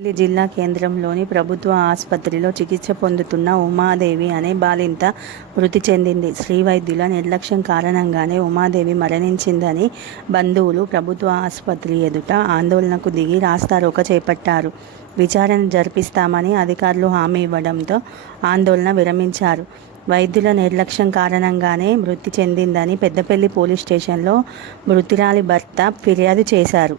పెద్దపల్లి జిల్లా కేంద్రంలోని ప్రభుత్వ ఆసుపత్రిలో చికిత్స పొందుతున్న ఉమాదేవి అనే బాలింత మృతి చెందింది. శ్రీవైద్యుల నిర్లక్ష్యం కారణంగానే ఉమాదేవి మరణించిందని బంధువులు ప్రభుత్వ ఆసుపత్రి ఎదుట ఆందోళనకు దిగి రాస్తారోక చేపట్టారు. విచారణ జరిపిస్తామని అధికారులు హామీ ఇవ్వడంతో ఆందోళన విరమించారు. వైద్యుల నిర్లక్ష్యం కారణంగానే మృతి చెందిందని పెద్దపల్లి పోలీస్ స్టేషన్లో మృతురాలి భర్త ఫిర్యాదు చేశారు.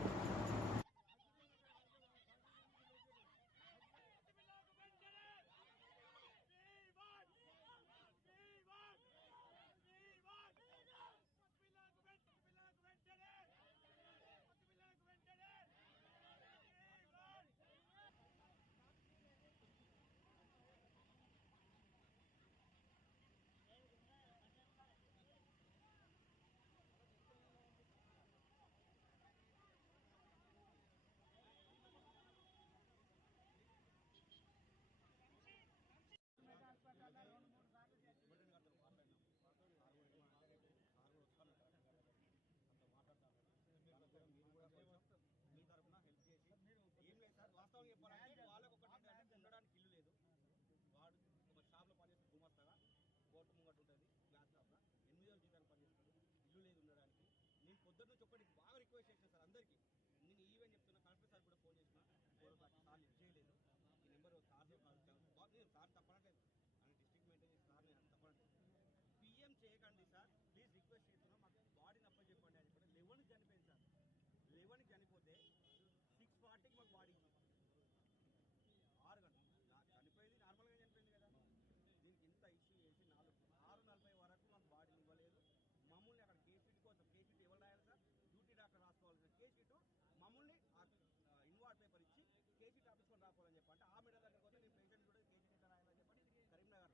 ఇన్వార్డ్ పేపర్ ఇచ్చి కేజీ ఆఫీస్లో రాసుకోవాలని చెప్పి అంటే ఆ మెడల్ దగ్గర పోతే నేను పేషెంట్ కూడా కేజీ ఎట్లా రాయాలని చెప్పి కరీంనగర్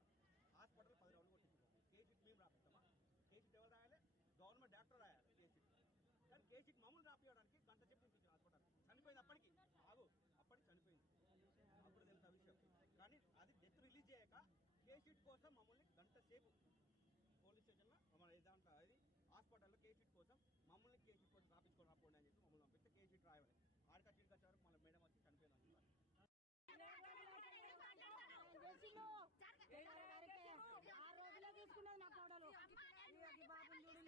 హాస్పిటల్ పది రౌండ్లు కొట్టించుకోండి కేసీటీ మేము రాపిస్తామా? కేజీ ఎవరు రాయాలి? గవర్నమెంట్ డాక్టర్ రాయాలి కేసీటీ కానీ కేసీకి మమ్మల్ని రాపియడానికి గంట చెప్పి ఉంచింది హాస్పిటల్. చనిపోయింది అప్పటికి. ఆగు అప్పటికి చనిపోయింది. అప్పుడు తెలుసు విషయం. కానీ అది డెత్ రిలీజ్ చేయక కేసీట్ కోసం మమ్మల్ని గంట సేపు చేసుకున్నది మా కోడలు. బాబుని చూడు